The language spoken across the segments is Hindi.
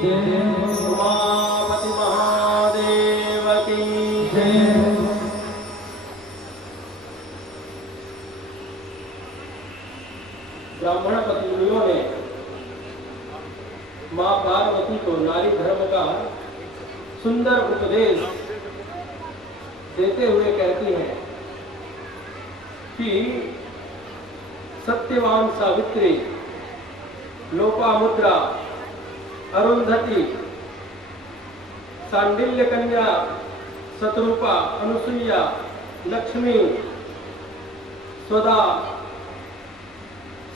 जय। उमापति महादेव की जय। ब्राह्मण पत्नियों ने मां पार्वती को नारी धर्म का सुंदर उपदेश देते हुए कहती हैं कि सत्यवान सावित्री, लोपामुद्रा, अरुंधति, सांडिल्य कन्या, शतरूपा, अनुसुईया, लक्ष्मी, स्वदा,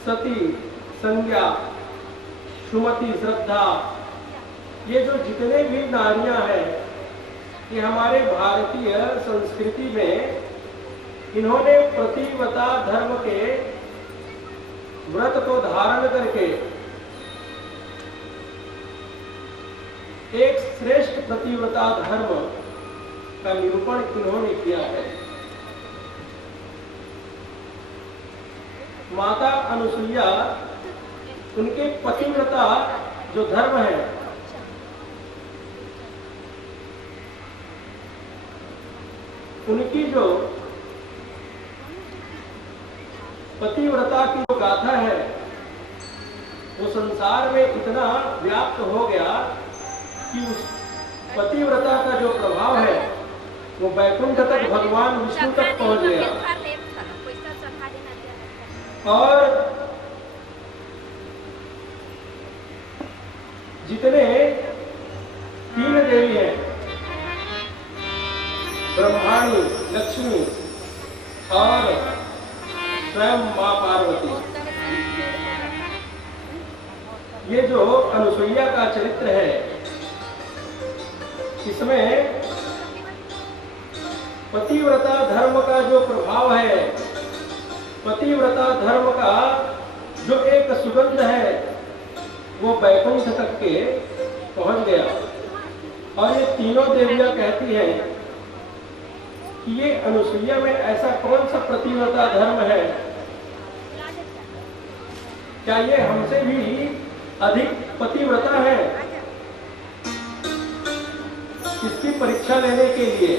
सती, संज्ञा, सुमति, श्रद्धा, ये जो जितने भी नारियां हैं, ये हमारे भारतीय संस्कृति में इन्होंने प्रतिव्रता धर्म के व्रत को धारण करके एक श्रेष्ठ प्रतिव्रता धर्म का निरूपण इन्होंने किया है। माता अनुसुईया, उनके पतिव्रता जो धर्म है, उनकी जो पतिव्रता की जो गाथा है, वो संसार में इतना व्याप्त हो गया कि उस पतिव्रता का जो प्रभाव है वो वैकुंठ तक, भगवान विष्णु तक पहुंच गया। और जितने तीन देवी हैं, ब्रह्माणी, लक्ष्मी और स्वयं मां पार्वती, ये जो अनुसुईया का चरित्र है, इसमें पतिव्रता धर्म का जो प्रभाव है, पतिव्रता धर्म का जो एक सुगंध है, वो वैकुंठ तक के पहुंच गया। और ये तीनों देवियां कहती हैं कि ये अनुसुईया में ऐसा कौन सा पतिव्रता धर्म है, क्या ये हमसे भी अधिक पतिव्रता है? इसकी परीक्षा लेने के लिए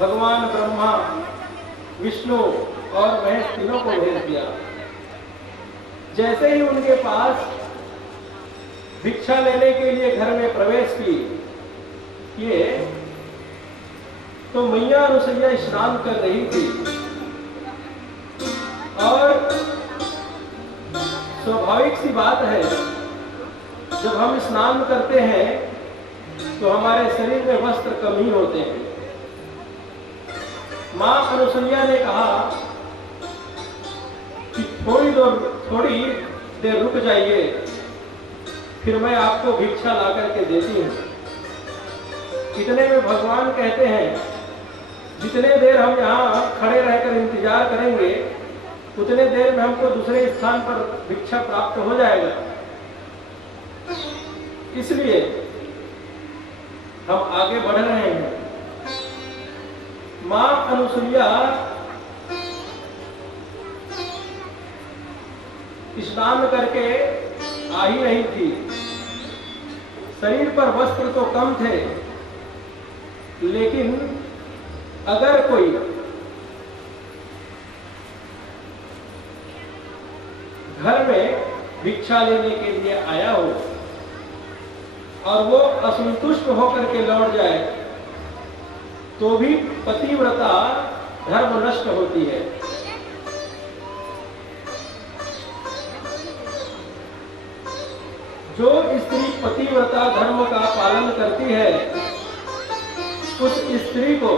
भगवान ब्रह्मा, विष्णु और महेश तीनों को भेज दिया। जैसे ही उनके पास भिक्षा लेने के लिए घर में प्रवेश किए, तो मैया अनुसुईया स्नान कर रही थी। और स्वाभाविक सी बात है, जब हम स्नान करते हैं तो हमारे शरीर में वस्त्र कम ही होते हैं। मां अनुसुईया ने कहा कि थोड़ी देर रुक जाइए, फिर मैं आपको भिक्षा ला करके देती हूँ। इतने में भगवान कहते हैं, जितने देर हम यहाँ खड़े रहकर इंतजार करेंगे, उतने देर में हमको दूसरे स्थान पर भिक्षा प्राप्त हो जाएगा। इसलिए हम आगे बढ़ रहे हैं। मां अनुसुईया स्नान करके आ ही रही थी। शरीर पर वस्त्र तो कम थे, लेकिन अगर कोई घर में भिक्षा लेने के लिए आया हो और वो असंतुष्ट होकर के लौट जाए, तो भी पतिव्रता धर्म नष्ट होती है। जो स्त्री पतिव्रता धर्म का पालन करती है, उस स्त्री को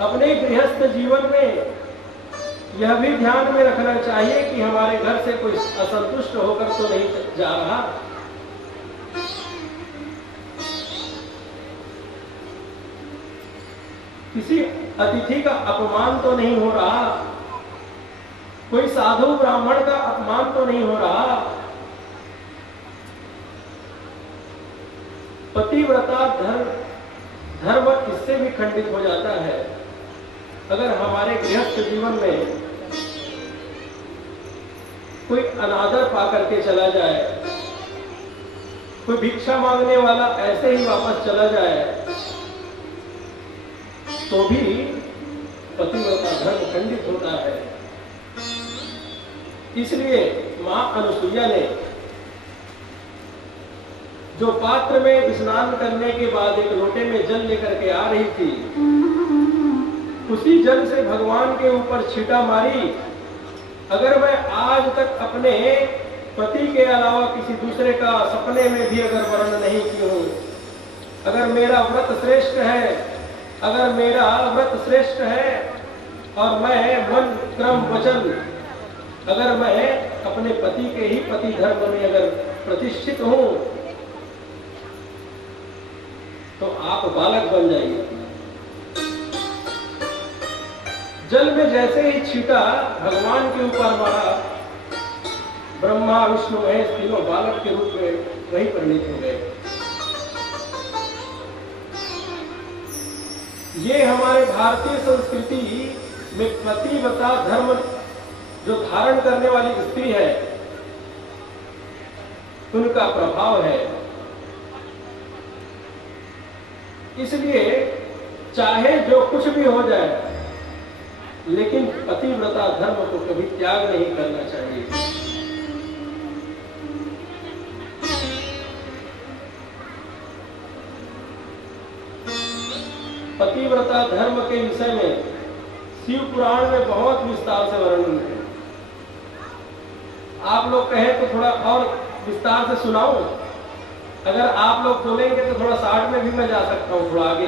अपने गृहस्थ जीवन में यह भी ध्यान में रखना चाहिए कि हमारे घर से कोई असंतुष्ट होकर तो नहीं जा रहा। किसी अतिथि का अपमान तो नहीं हो रहा, कोई साधु ब्राह्मण का अपमान तो नहीं हो रहा। पतिव्रता धर्म इससे भी खंडित हो जाता है अगर हमारे गृहस्थ जीवन में कोई अनादर पा करके चला जाए, कोई भिक्षा मांगने वाला ऐसे ही वापस चला जाए, तो भी पतिव्रता धर्म खंडित होता है। इसलिए मां अनुसुईया ने जो पात्र में स्नान करने के बाद एक लोटे में जल लेकर के आ रही थी, उसी जल से भगवान के ऊपर छींटा मारी। अगर मैं आज तक अपने पति के अलावा किसी दूसरे का सपने में भी अगर वर्णन नहीं की हूं, अगर मेरा व्रत श्रेष्ठ है, अगर मेरा व्रत श्रेष्ठ है और मैं मन क्रम वचन अगर मैं अपने पति के ही पति धर्म में अगर प्रतिष्ठित हूं, तो आप बालक बन जाइए। जल में जैसे ही छींटा भगवान के ऊपर मारा, ब्रह्मा विष्णु महेश तीनों बालक के रूप में वही परिणित हो गए। ये हमारे भारतीय संस्कृति में पतिव्रता धर्म जो धारण करने वाली स्त्री है, उनका प्रभाव है। इसलिए चाहे जो कुछ भी हो जाए, लेकिन पतिव्रता धर्म को कभी त्याग नहीं करना चाहिए। पतिव्रता धर्म के विषय में शिव पुराण में बहुत विस्तार से वर्णन है। आप लोग कहें तो थोड़ा और विस्तार से सुनाऊं? अगर आप लोग बोलेंगे तो थोड़ा 60 में भी मैं जा सकता हूं, थोड़ा आगे।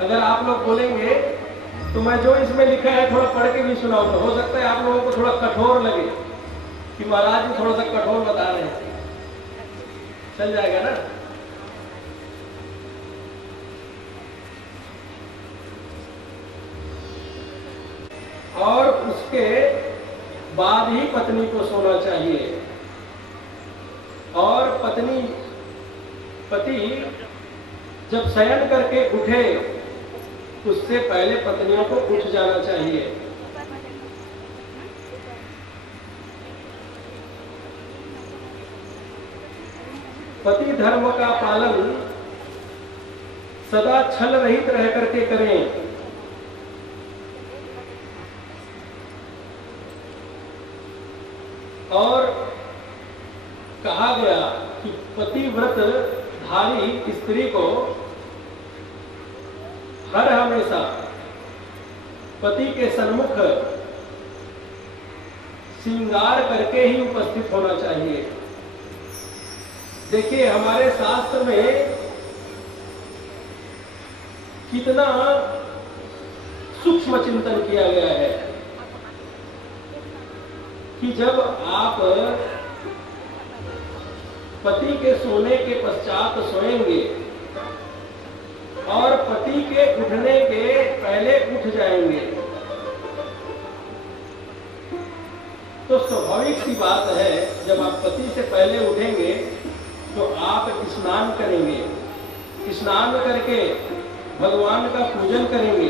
अगर आप लोग बोलेंगे तो मैं जो इसमें लिखा है थोड़ा पढ़ के भी सुनाऊं। तो हो सकता है आप लोगों को थोड़ा कठोर लगे कि महाराज जी थोड़ा सा कठोर बता रहे हैं, चल जाएगा ना? और उसके बाद ही पत्नी को सोना चाहिए, और पति जब शयन करके उठे उससे पहले पत्नियों को उठ जाना चाहिए। पति धर्म का पालन सदा छल रहित रह करके करें। और कहा गया कि पतिव्रत धारी स्त्री को हर हमेशा पति के सन्मुख श्रृंगार करके ही उपस्थित होना चाहिए। देखिए हमारे शास्त्र में कितना सूक्ष्म चिंतन किया गया है कि जब आप पति के सोने के पश्चात सोएंगे और पति के उठने के पहले उठ जाएंगे, तो स्वाभाविक सी बात है जब आप पति से पहले उठेंगे तो आप स्नान करेंगे। स्नान करके भगवान का पूजन करेंगे।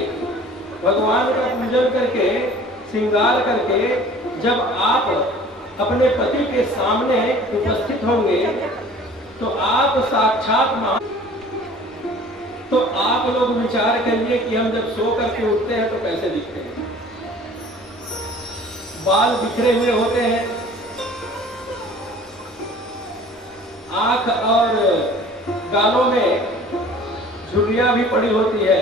भगवान का पूजन करके श्रृंगार करके जब आप अपने पति के सामने उपस्थित होंगे तो आप साक्षात तो आप लोग विचार करिए कि हम जब सो करके उठते हैं तो कैसे दिखते हैं। बाल बिखरे हुए होते हैं, आंख और गालों में झुर्रियां भी पड़ी होती है।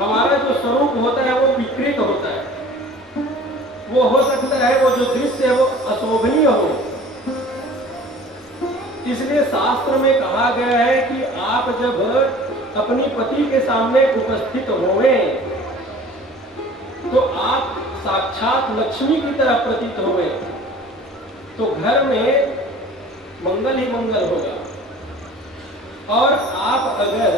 हमारा जो स्वरूप होता है वो विकृत होता है। वो हो सकता है वो जो दृश्य है वो अशोभनीय हो। इसलिए शास्त्र में कहा गया है कि आप जब अपनी पति के सामने उपस्थित होवें तो आप साक्षात लक्ष्मी की तरह प्रतीत होवें, तो घर में मंगल ही मंगल होगा। और आप अगर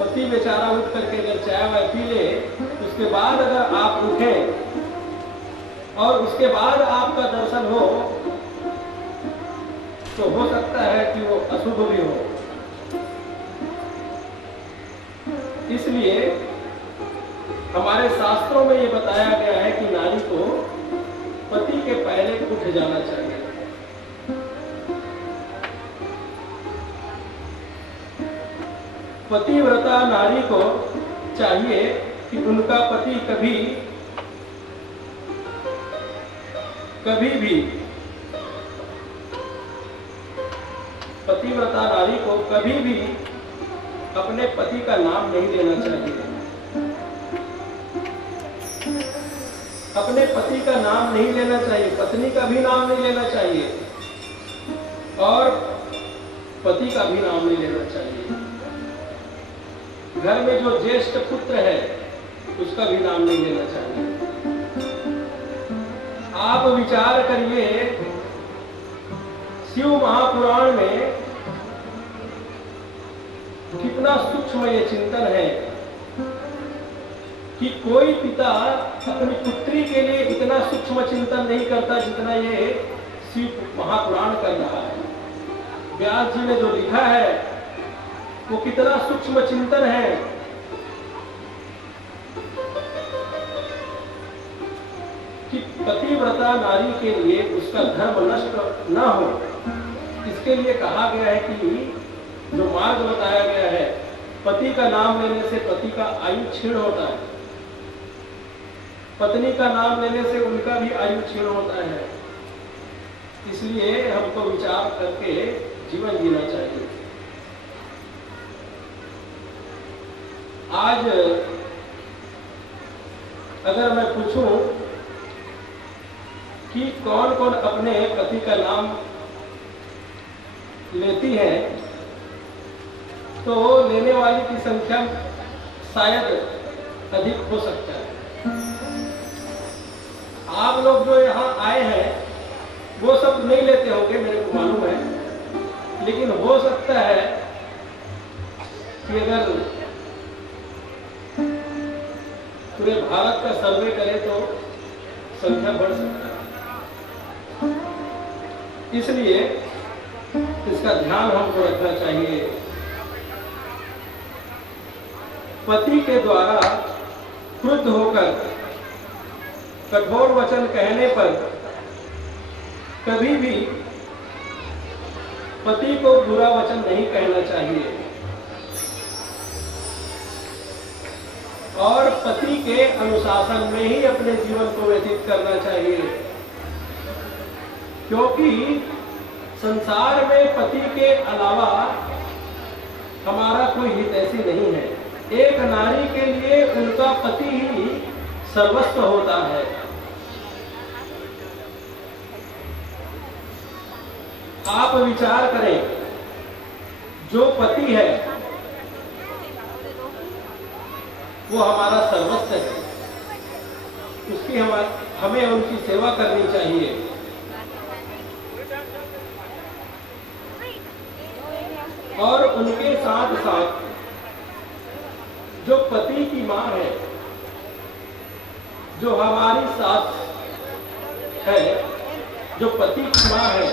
पति बेचारा उठ करके अगर चाय वाय पी ले, उसके बाद अगर आप उठें और उसके बाद आपका दर्शन हो तो हो सकता है कि वो अशुभ भी हो। इसलिए हमारे शास्त्रों में ये बताया गया है कि नारी को पति के पहले उठ जाना चाहिए। पतिव्रता नारी को चाहिए कि उनका पति कभी भी पतिव्रता नारी को कभी भी अपने पति का नाम नहीं लेना चाहिए। अपने पति का नाम नहीं लेना चाहिए, पत्नी का भी नाम नहीं लेना चाहिए और पति का भी नाम नहीं लेना चाहिए। घर में जो ज्येष्ठ पुत्र है उसका भी नाम नहीं लेना चाहिए। आप विचार करिए, शिव महापुराण में कितना सूक्ष्म ये चिंतन है कि कोई पिता अपनी पुत्री के लिए इतना सूक्ष्म चिंतन नहीं करता जितना ये शिव महापुराण कर रहा है। व्यास जी ने जो लिखा है वो कितना सूक्ष्म चिंतन है कि पतिव्रता नारी के लिए उसका धर्म नष्ट न हो, इसके लिए कहा गया है कि जो मार्ग बताया गया है, पति का नाम लेने से पति का आयु क्षीण होता है, पत्नी का नाम लेने से उनका भी आयु क्षीण होता है। इसलिए हमको विचार करके जीवन जीना चाहिए। आज अगर मैं पूछूं कि कौन कौन अपने पति का नाम लेती है, तो लेने वाली की संख्या शायद अधिक हो सकता है। आप लोग जो यहाँ आए हैं वो सब नहीं लेते होंगे, मेरे को मालूम है, लेकिन हो सकता है कि अगर पूरे भारत का सर्वे करें तो संख्या बढ़ सकता है। इसलिए इसका ध्यान हमको रखना चाहिए। पति के द्वारा क्रुद्ध होकर कठोर वचन कहने पर कभी भी पति को बुरा वचन नहीं कहना चाहिए और पति के अनुशासन में ही अपने जीवन को व्यतीत करना चाहिए, क्योंकि संसार में पति के अलावा हमारा कोई हितैषी नहीं है। एक नारी के लिए उनका पति ही सर्वस्व होता है। आप विचार करें, जो पति है वो हमारा सर्वस्व है, उसकी हमें उनकी सेवा करनी चाहिए। और उनके साथ साथ जो पति की मां है, जो हमारी सास है, जो पति की मां है,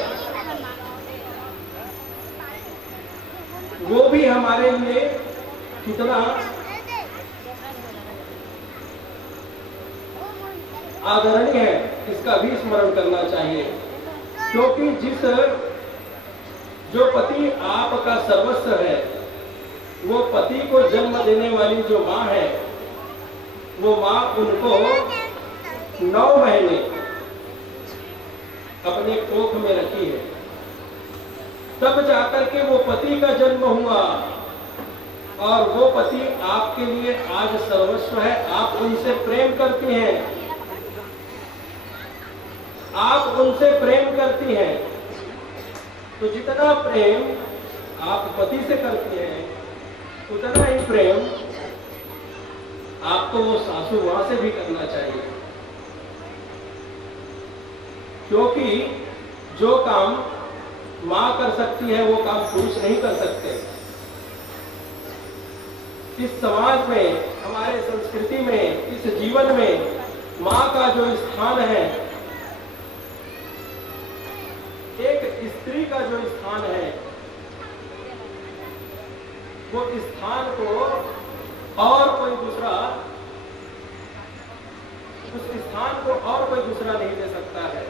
वो भी हमारे लिए कितना आदरणीय है, इसका भी स्मरण करना चाहिए। क्योंकि जो पति आपका सर्वस्व है, वो पति को जन्म देने वाली जो मां है, वो मां उनको 9 महीने अपने कोख में रखी है, तब जाकर के वो पति का जन्म हुआ और वो पति आपके लिए आज सर्वस्व है। आप उनसे प्रेम करती हैं, आप उनसे प्रेम करती हैं, तो जितना प्रेम आप पति से करती हैं उतना ही प्रेम आपको वो सासू मां से भी करना चाहिए। क्योंकि जो काम मां कर सकती है वो काम पुरुष नहीं कर सकते। इस समाज में, हमारे संस्कृति में, इस जीवन में मां का जो स्थान है, एक स्त्री का जो स्थान है, वो स्थान को और कोई दूसरा स्थान को और कोई दूसरा नहीं दे सकता है।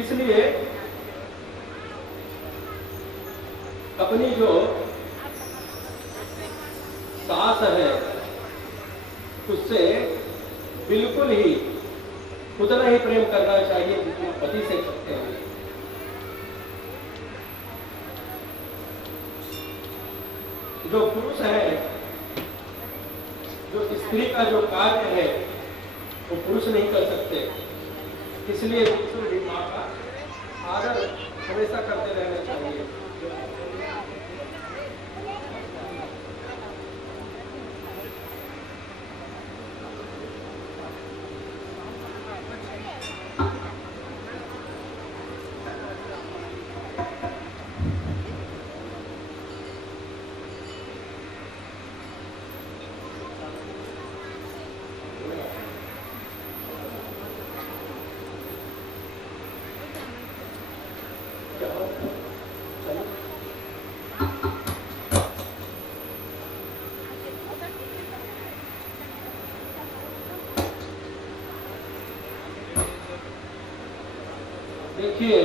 इसलिए अपनी जो सास है उससे बिल्कुल ही उतना ही प्रेम करना चाहिए जितना पति से करते हैं। जो पुरुष है, जो स्त्री का जो कार्य है वो पुरुष नहीं कर सकते। इसलिए पुरुष भी माँ का आदर हमेशा करते रहना चाहिए। देखिए,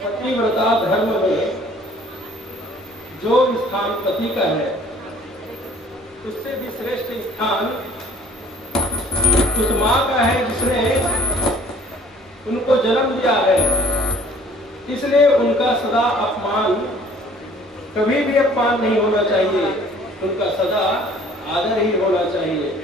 पतिव्रता धर्म में जो स्थान पति का है उससे भी श्रेष्ठ स्थान उस माँ का है जिसने उनको जन्म दिया है। इसलिए उनका सदा अपमान, कभी भी अपमान नहीं होना चाहिए, उनका सदा आदर ही होना चाहिए।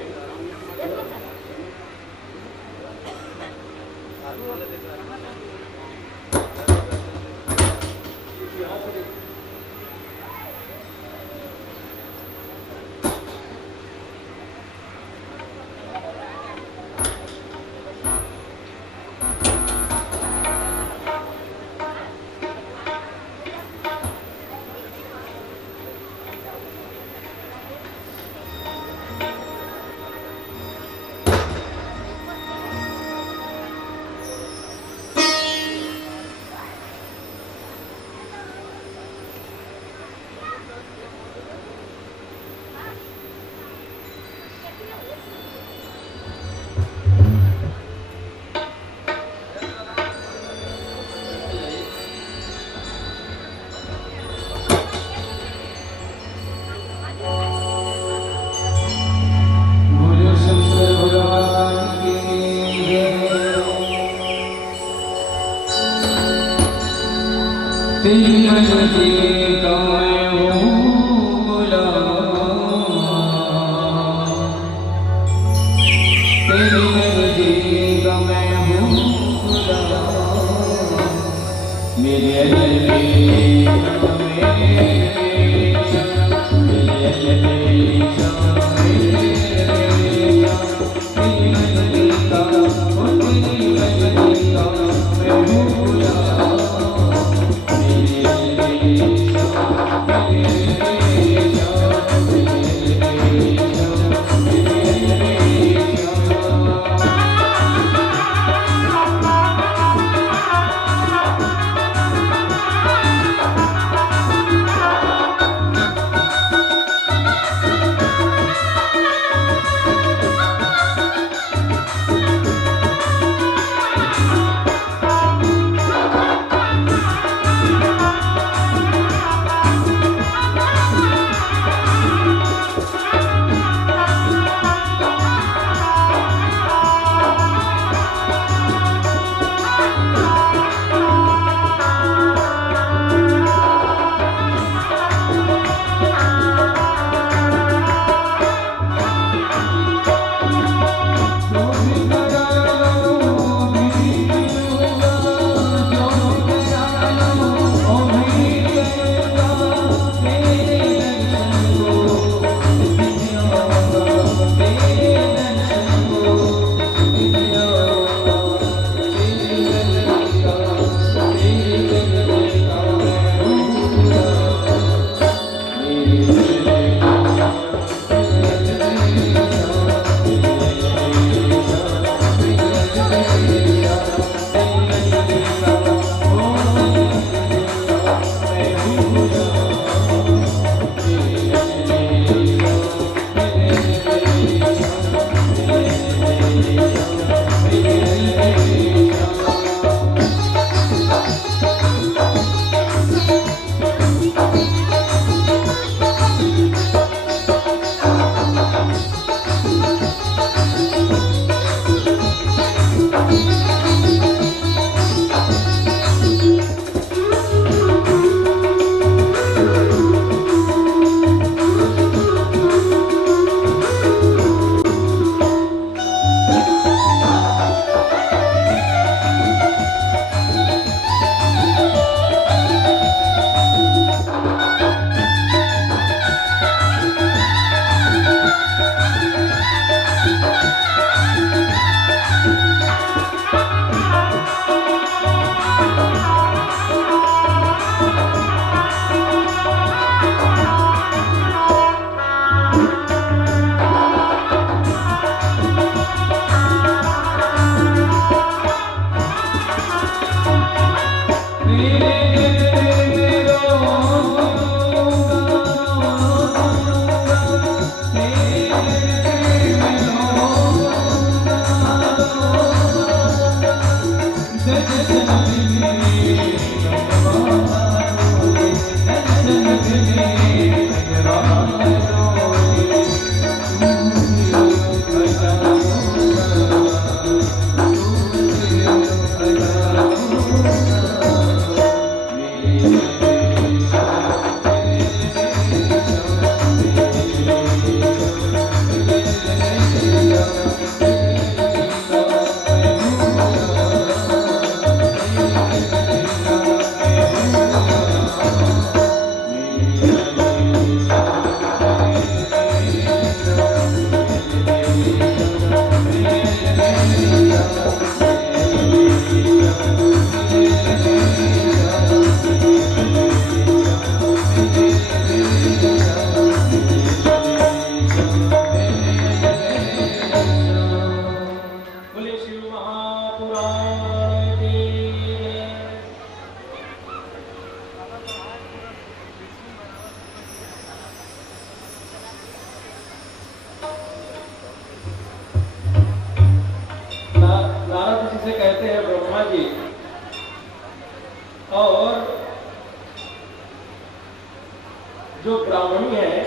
जो ब्राह्मणी है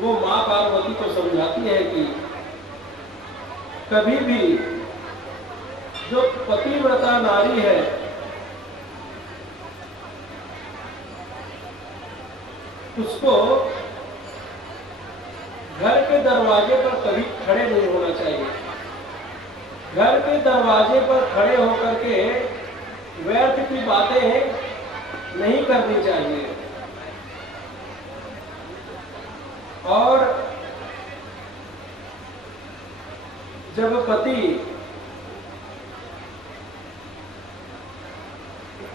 वो मां पार्वती को समझाती है कि कभी भी जो पतिव्रता नारी है उसको घर के दरवाजे पर कभी खड़े नहीं होना चाहिए। घर के दरवाजे पर खड़े होकर के व्यर्थ की बातें नहीं करनी चाहिए। और जब पति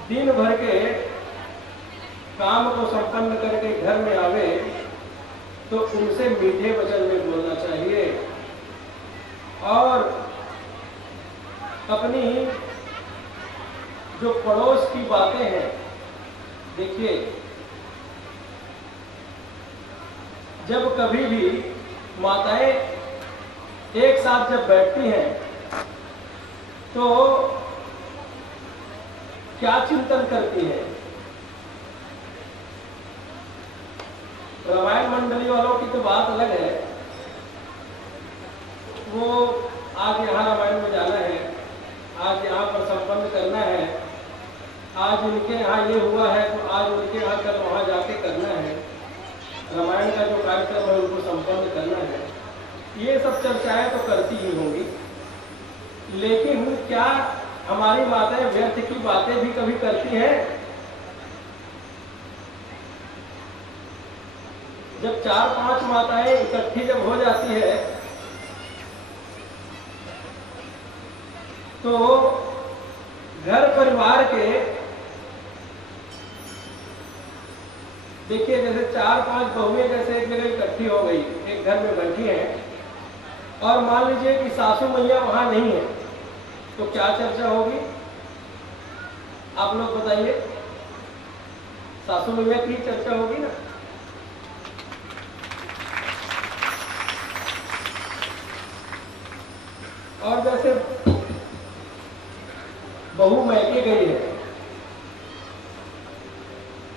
दिन भर के काम को संपन्न करके घर में आवे तो उनसे मीठे वचन में बोलना चाहिए और अपनी जो पड़ोस की बातें हैं, देखिए जब कभी भी माताएं एक साथ जब बैठती हैं तो क्या चिंतन करती हैं। रामायण मंडली वालों की तो बात अलग है, वो आज यहाँ रामायण में जाना है, आज यहाँ पर संपन्न करना है, आज इनके यहाँ ये हुआ है तो आज उनके यहाँ कल वहाँ जाके करना है, रामायण का जो कार्यक्रम है उनको संपन्न करना है। ये सब चर्चाएं तो करती ही होंगी, लेकिन क्या हमारी माताएं व्यर्थ की बातें भी कभी करती हैं? जब 4-5 माताएं इकट्ठी जब हो जाती है तो घर परिवार के देखिए जैसे 4-5 बहुएं जैसे एक जगह इकट्ठी हो गई, एक घर में बैठी हैं और मान लीजिए कि सासू मैया वहां नहीं है तो क्या चर्चा होगी? आप लोग बताइए, सासू मैया की चर्चा होगी ना। और जैसे बहू मैके गई है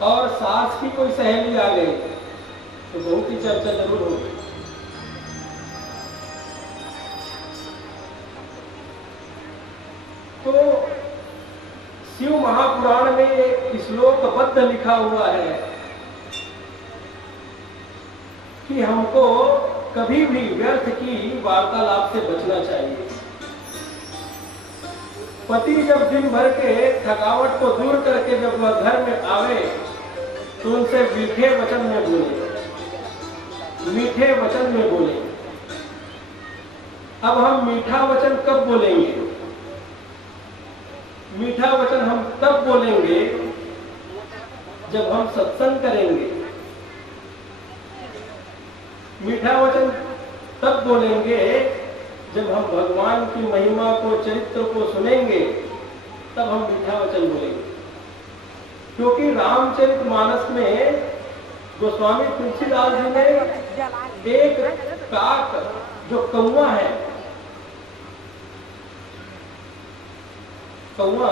और सास की कोई सहेली आ गई तो बहू की चर्चा जरूर होगी। तो शिव महापुराण में एक श्लोकबद्ध लिखा हुआ है कि हमको कभी भी व्यर्थ की वार्तालाप से बचना चाहिए। पति जब दिन भर के थकावट को दूर करके जब वह घर में आवे तो उनसे मीठे वचन में बोले, मीठे वचन में बोले। अब हम मीठा वचन कब बोलेंगे? मीठा वचन हम तब बोलेंगे जब हम सत्संग करेंगे। मीठा वचन तब बोलेंगे जब हम भगवान की महिमा को, चरित्र को सुनेंगे, तब हम मीठा वचन बोलेंगे। क्योंकि रामचरितमानस में गोस्वामी तुलसीदास जी ने एक काक जो कौवा है कौवा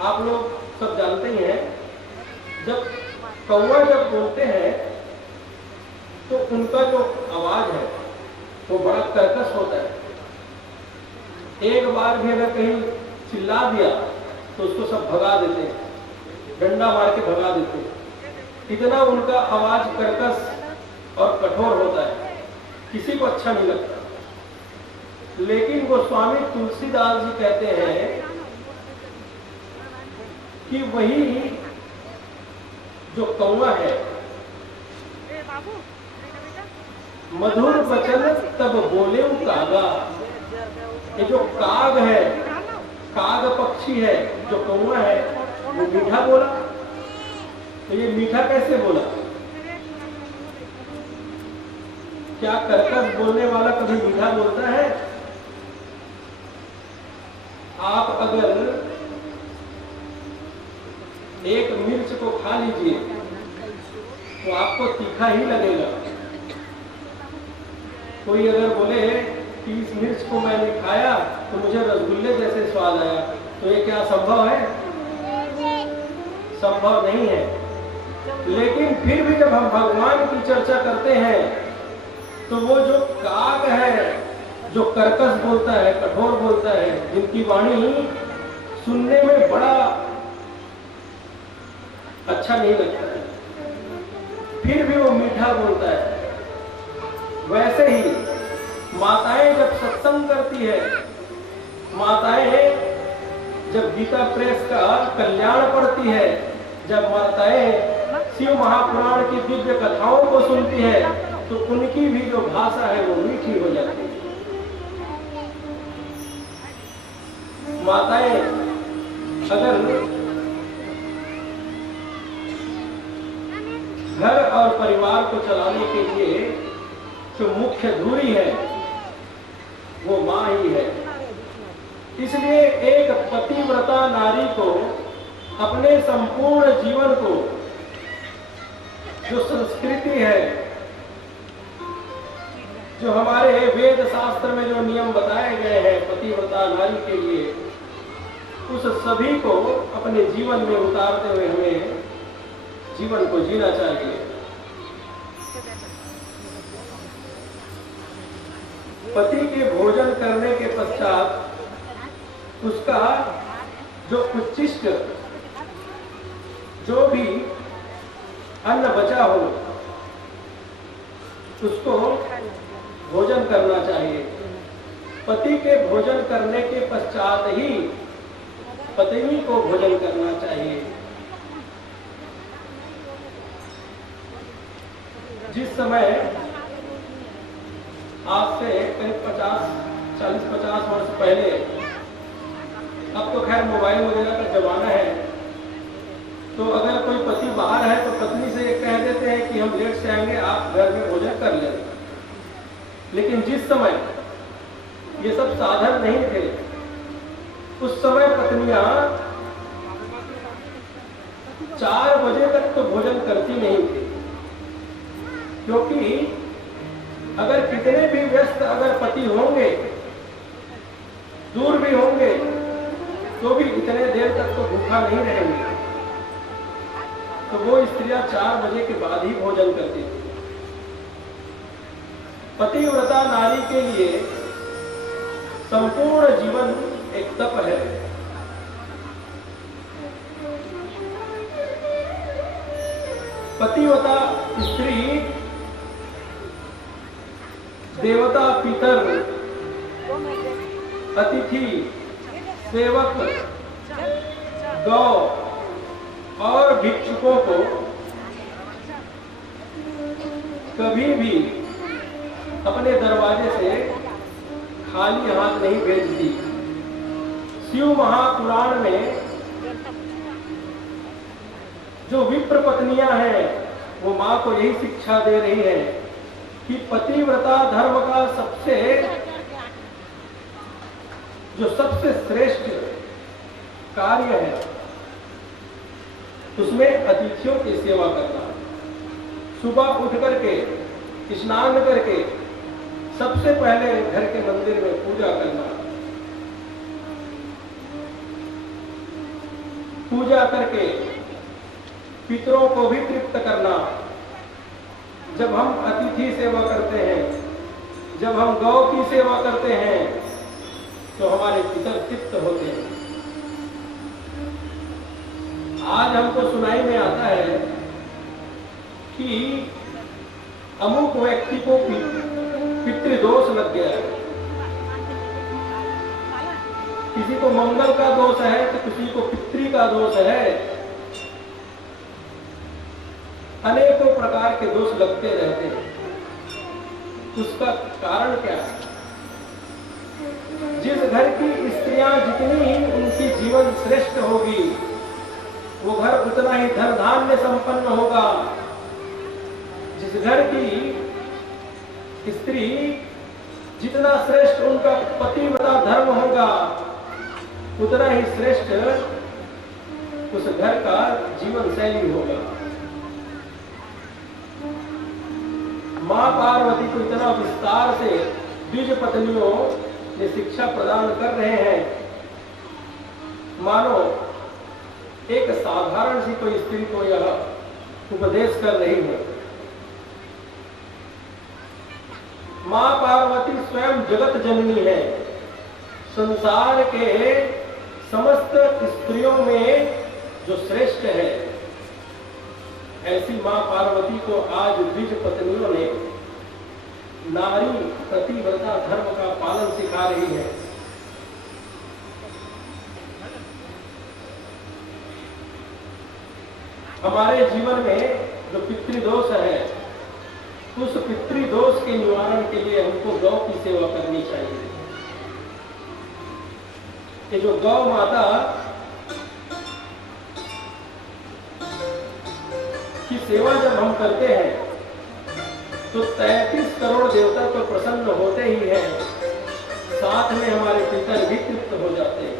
आप लोग सब जानते ही हैं, जब कौवा जब बोलते हैं तो उनका जो आवाज है वो बड़ा कर्कश होता है। एक बार भी अगर कहीं चिल्ला दिया तो उसको सब भगा देते हैं, डंडा मार के भगा देते हैं। इतना उनका आवाज कर्कश और कठोर होता है, किसी को अच्छा नहीं लगता। लेकिन गोस्वामी तुलसीदास जी कहते हैं कि वही जो कौवा है, मधुर वचन तब बोले कागा, ये जो काग है, काग पक्षी है, जो कौवा है वो मीठा बोला। तो ये मीठा कैसे बोला? क्या कर्कश बोलने वाला कभी मीठा बोलता है? आप अगर एक मिर्च को खा लीजिए तो आपको तीखा ही लगेगा। कोई अगर बोले कि इस मिर्च को मैंने खाया तो मुझे रसगुल्ले जैसे स्वाद आया, तो ये क्या संभव है? संभव नहीं है। लेकिन फिर भी जब हम भगवान की चर्चा करते हैं तो वो जो काग है, जो कर्कश बोलता है, कठोर बोलता है, जिनकी वाणी सुनने में बड़ा अच्छा नहीं लगता है, फिर भी वो मीठा बोलता है। वैसे ही माताएं जब सत्संग करती है, माताएं जब गीता प्रेस का कल्याण पढ़ती है, जब माताएं शिव महापुराण की दिव्य कथाओं को सुनती है, तो उनकी भी जो भाषा है वो मीठी हो जाती है। माताएं अगर घर और परिवार को चलाने के लिए जो मुख्य धुरी है वो मां ही है। इसलिए एक पतिव्रता नारी को अपने संपूर्ण जीवन को, जो संस्कृति है, जो हमारे वेद शास्त्र में जो नियम बताए गए हैं पतिव्रता नारी के लिए, उस सभी को अपने जीवन में उतारते हुए हमें जीवन को जीना चाहिए। पति के भोजन करने के पश्चात उसका जो उच्छिष्ट, जो भी अन्न बचा हो, उसको भोजन करना चाहिए। पति के भोजन करने के पश्चात ही पत्नी को भोजन करना चाहिए। जिस समय आज से करीब 40-50 वर्ष पहले, अब तो खैर मोबाइल वगैरह का जमाना है, तो अगर कोई पति बाहर है तो पत्नी से ये कह देते हैं कि हम लेट से आएंगे, आप घर में भोजन कर लें। लेकिन जिस समय ये सब साधन नहीं थे, उस समय पत्नियां 4 बजे तक तो भोजन करती नहीं थी, क्योंकि अगर कितने भी व्यस्त अगर पति होंगे, दूर भी होंगे, तो भी इतने देर तक तो भूखा नहीं रहेंगे। तो वो स्त्रियां 4 बजे के बाद ही भोजन करती थी। पतिव्रता नारी के लिए संपूर्ण जीवन एक तप है। पतिव्रता स्त्री देवता, पितर, अतिथि, सेवक, गौ और भिक्षुकों को कभी भी अपने दरवाजे से खाली हाथ नहीं भेजती। शिव महापुराण में जो विप्र पत्नियां हैं वो मां को यही शिक्षा दे रही है कि पतिव्रता धर्म का सबसे श्रेष्ठ कार्य है, उसमें अतिथियों की सेवा करना। सुबह उठ करके स्नान करके सबसे पहले घर के मंदिर में पूजा करना, पूजा करके पितरों को भी तृप्त करना। जब हम अतिथि सेवा करते हैं, जब हम गौ की सेवा करते हैं, तो हमारे पितर तृप्त होते हैं। आज हमको सुनाई में आता है कि अमुक व्यक्ति को पितृदोष लग गया है। किसी को मंगल का दोष है तो किसी को पितृ का दोष है। अनेकों प्रकार के दोष लगते रहते हैं। उसका कारण क्या है? जिस घर की स्त्रियां जितनी ही उनकी जीवन श्रेष्ठ होगी, वो घर उतना ही धन धान्य संपन्न होगा। जिस घर की स्त्री जितना श्रेष्ठ उनका पतिव्रता धर्म होगा, उतना ही श्रेष्ठ उस घर का जीवन शैली होगा। मां पार्वती को इतना विस्तार से द्विज पत्नियों ने शिक्षा प्रदान कर रहे हैं, मानो एक साधारण सी कोई स्त्री को यह उपदेश कर रही है। मां पार्वती स्वयं जगत जननी है। संसार के समस्त स्त्रियों में जो श्रेष्ठ है, ऐसी मां पार्वती को आज द्विज पत्नियों ने नारी पतिव्रता धर्म का पालन सिखा रही है। हमारे जीवन में जो पितृदोष है, उस पितृदोष के निवारण के लिए हमको गौ की सेवा करनी चाहिए। ये जो गौ माता की सेवा जब हम करते हैं, तो 33 करोड़ देवता तो प्रसन्न होते ही हैं, साथ में हमारे पितर भी तृप्त हो जाते हैं।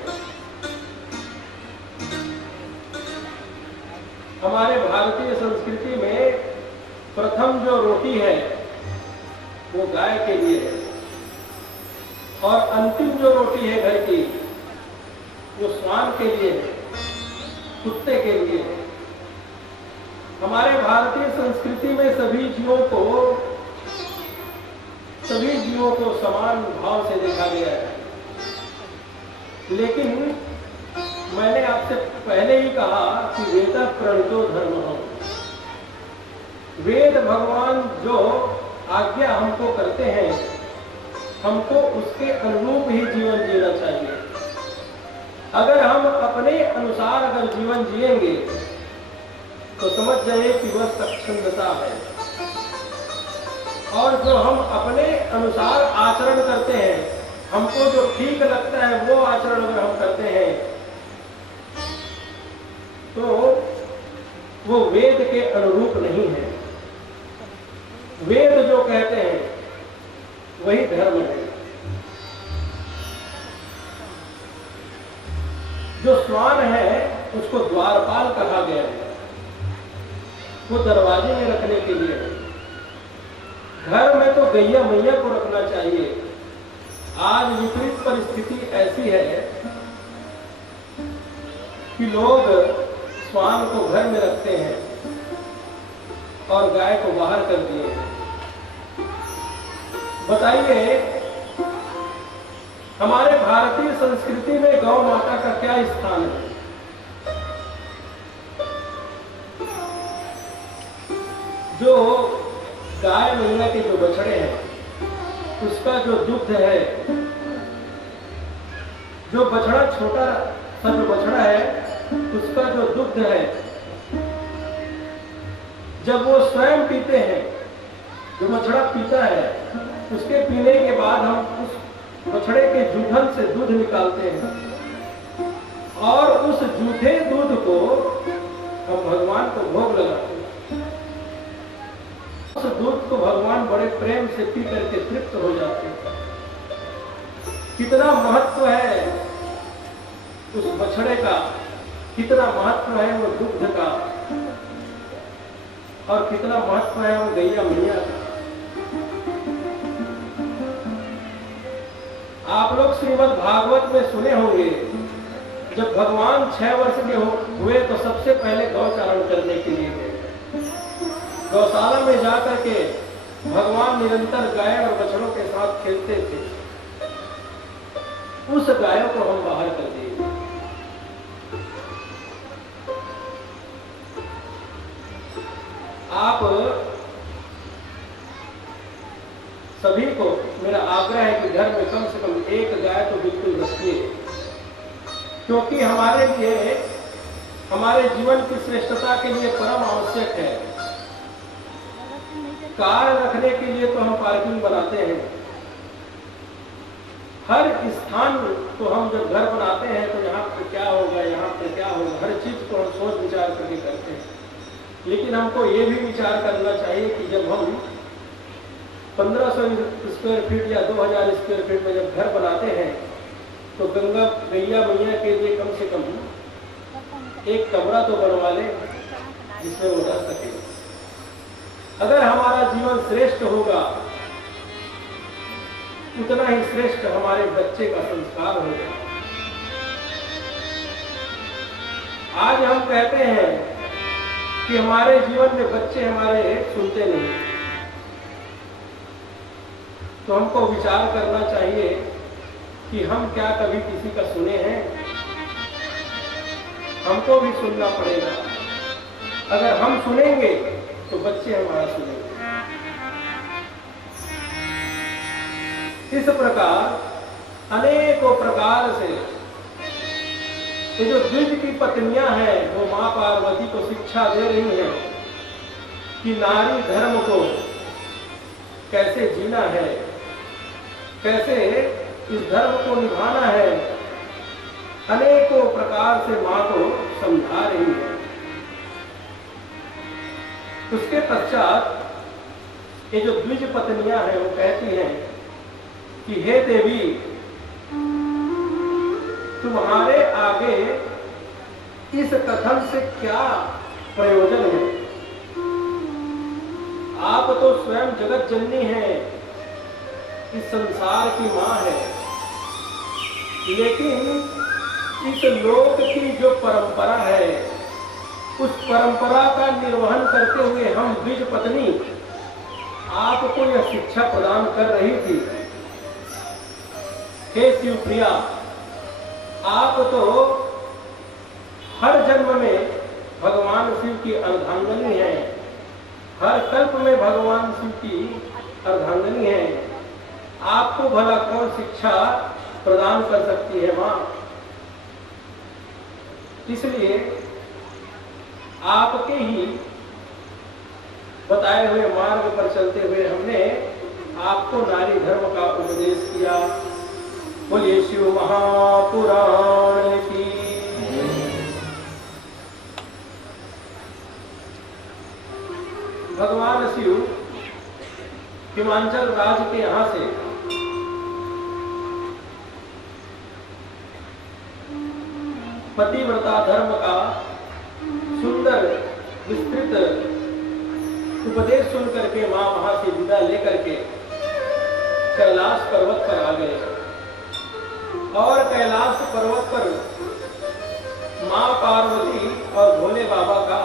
हमारे भारतीय संस्कृति में प्रथम जो रोटी है वो गाय के लिए है, और अंतिम जो रोटी है घर की, वो श्वान के लिए है, कुत्ते के लिए है। हमारे भारतीय संस्कृति में सभी जीवों को समान भाव से देखा गया है। लेकिन मैंने आपसे पहले ही कहा कि वेद प्रणीतो धर्म हो। वेद भगवान जो आज्ञा हमको करते हैं, हमको उसके अनुरूप ही जीवन जीना चाहिए। अगर हम अपने अनुसार अगर जीवन जिएंगे तो समझ जाइए कि वह स्वच्छंदता है। और जो हम अपने अनुसार आचरण करते हैं, हमको जो ठीक लगता है वो आचरण अगर हम करते हैं, तो वो वेद के अनुरूप नहीं है। वेद जो कहते हैं वही धर्म है। जो श्वान है उसको द्वारपाल कहा गया है, वो दरवाजे में रखने के लिए है। घर में तो गैया मैया को रखना चाहिए। आज विपरीत परिस्थिति ऐसी है कि लोग श्वान को घर में रखते हैं और गाय को बाहर कर दिए हैं। बताइए, हमारे भारतीय संस्कृति में गौ माता का क्या स्थान है? जो गाय मैया के जो बछड़े हैं, उसका जो दुग्ध है, जो बछड़ा छोटा सा जो बछड़ा है, उसका जो दुग्ध है, जब वो स्वयं पीते हैं, जो बछड़ा पीता है, उसके पीने के बाद हम उस बछड़े के जूठन से दूध निकालते हैं और उस जूठे दूध को हम भगवान को भोग लगाते हैं। उस दूध को भगवान बड़े प्रेम से पी करके तृप्त हो जाते हैं। कितना महत्व है उस बछड़े का, कितना महत्व है वो दुग्ध का, और कितना महत्व है वो गैया मैया का। आप लोग श्रीमद् भागवत में सुने होंगे जब भगवान 6 वर्ष के हुए तो सबसे पहले गौचारण करने के लिए गए। गौशाला में जाकर के भगवान निरंतर गाय और बछड़ों के साथ खेलते थे। उस गायों को हम बाहर कर दिए। आप सभी को मेरा आग्रह है कि घर में कम से कम एक गाय तो बिल्कुल रखिए, क्योंकि हमारे लिए, हमारे जीवन की श्रेष्ठता के लिए परम आवश्यक है। कार रखने के लिए तो हम पार्किंग बनाते हैं, हर स्थान को हम जब घर बनाते हैं तो यहाँ पे क्या होगा, यहाँ पे क्या होगा, हर चीज को हम सोच विचार करके करते हैं। लेकिन हमको ये भी विचार करना चाहिए कि जब हम 1500 स्क्वायर फीट या 2000 स्क्वायर फीट में जब घर बनाते हैं तो गंगा गैया मैया के लिए कम से कम एक कमरा तो बनवा लें जिसमें वो रह सके। अगर हमारा जीवन श्रेष्ठ होगा उतना ही श्रेष्ठ हमारे बच्चे का संस्कार होगा। आज हम कहते हैं कि हमारे जीवन में बच्चे हमारे सुनते नहीं, तो हमको विचार करना चाहिए कि हम क्या कभी किसी का सुने हैं? हमको भी सुनना पड़ेगा। अगर हम सुनेंगे तो बच्चे हमारा सुनेंगे। इस प्रकार अनेकों प्रकार से ये जो द्विज की पत्नियां हैं वो मां पार्वती को शिक्षा दे रही हैं कि नारी धर्म को कैसे जीना है, कैसे इस धर्म को निभाना है। अनेकों प्रकार से मां को समझा रही है। उसके पश्चात ये जो द्विज पत्नियां हैं वो कहती हैं कि हे देवी, तुम्हारे आगे इस कथन से क्या प्रयोजन है? आप तो स्वयं जगत जननी हैं, इस संसार की मां है, लेकिन इस लोक की जो परंपरा है उस परंपरा का निर्वहन करते हुए हम द्विज पत्नी आपको यह शिक्षा प्रदान कर रही थी। हे शिवप्रिया, आप तो हर जन्म में भगवान शिव की अर्धांगिनी हैं, हर कल्प में भगवान शिव की अर्धांगिनी हैं। आपको भला कौन शिक्षा प्रदान कर सकती है मां? इसलिए आपके ही बताए हुए मार्ग पर चलते हुए हमने आपको नारी धर्म का उपदेश किया। बोलिए शिव महापुराण की। भगवान शिव हिमाचल राज्य के यहां से पतिव्रता धर्म का सुंदर विस्तृत उपदेश सुन करके मां वहां से विदा लेकर के कैलाश पर्वत पर आ गए और कैलाश पर्वत पर मां पार्वती और भोले बाबा का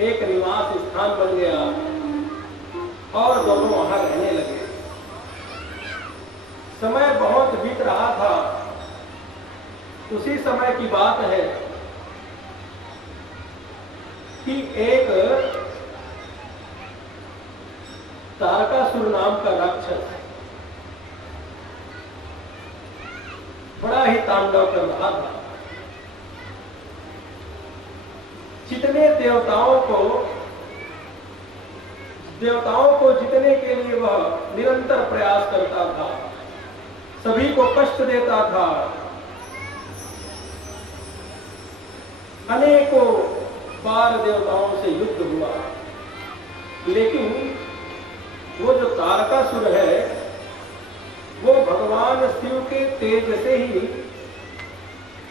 एक निवास स्थान बन गया और दोनों वहां रहने लगे। समय बहुत बीत रहा था। उसी समय की बात है कि एक तारकासुर नाम का राक्षस बड़ा ही तांडव कर रहा था। जितने देवताओं को जीतने के लिए वह निरंतर प्रयास करता था, सभी को कष्ट देता था, अनेकों बार देवताओं से युद्ध हुआ, लेकिन वो जो तारकासुर है वो भगवान शिव के तेज से ही